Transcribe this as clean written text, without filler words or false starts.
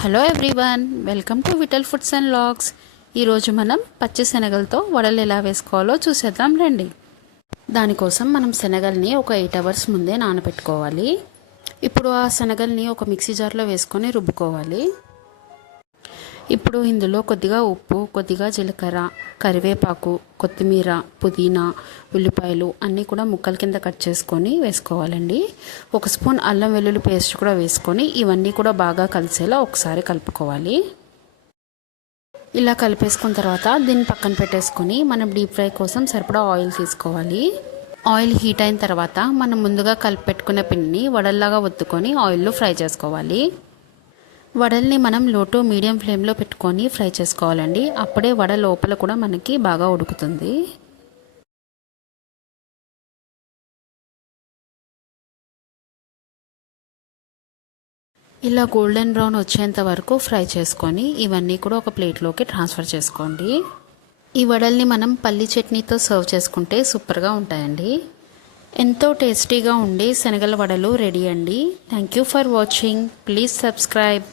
Hello everyone, welcome to vital foods and vlogs. ఈరోజు మనం పచ్చి శనగలతో వడలు ఎలా వేసుకోవాలో చూసేద్దాం రండి. దానికోసం మనం శనగల్ని ఒక 8 అవర్స్ ముందే నానబెట్టుకోవాలి. ఇప్పుడు ఆ శనగల్ని ఒక మిక్సీ జార్లో వేసుకొని రుబ్బుకోవాలి. ఇప్పుడు ఇందులో కొద్దిగా ఉప్పు, కొద్దిగా జీలకర్ర, కరివేపాకు, కొత్తిమీర, పుదీనా, ఉల్లిపాయలు అన్నీ కూడా ముక్కల కింద కట్ చేసుకొని వేసుకోవాలండి. 1 స్పూన్ అల్లం వెల్లుల్లి పేస్ట్ కూడా వేసుకొని ఇవన్నీ కూడా బాగా కలిసేలా ఒకసారి కలుపుకోవాలి. ఇలా కలిపేసుకున్న తర్వాత దీన్ని పక్కన పెట్టేసుకొని మనం డీప్ ఫ్రై కోసం సరిపడా ఆయిల్ తీసుకోవాలి. ఆయిల్ హీట్ అయిన తర్వాత మనం ముందుగా కలిపి పెట్టుకున్న పిండిని వడల్లాగా ఒత్తుకొని ఆయిల్లో ఫ్రై చేసుకోవాలి. వడల్ని మనం లో టు మీడియం ఫ్లేమ్లో పెట్టుకొని ఫ్రై చేసుకోవాలండి. అప్పుడే వడ లోపల కూడా మనకి బాగా ఉడుకుతుంది. ఇలా గోల్డెన్ బ్రౌన్ వచ్చేంత వరకు ఫ్రై చేసుకొని ఇవన్నీ కూడా ఒక ప్లేట్లోకి ట్రాన్స్ఫర్ చేసుకోండి. ఈ వడల్ని మనం పల్లి చట్నీతో సర్వ్ చేసుకుంటే సూపర్గా ఉంటాయండి. ఎంతో టేస్టీగా ఉండే శనగల వడలు రెడీ అండి. Thank you for watching. Please subscribe.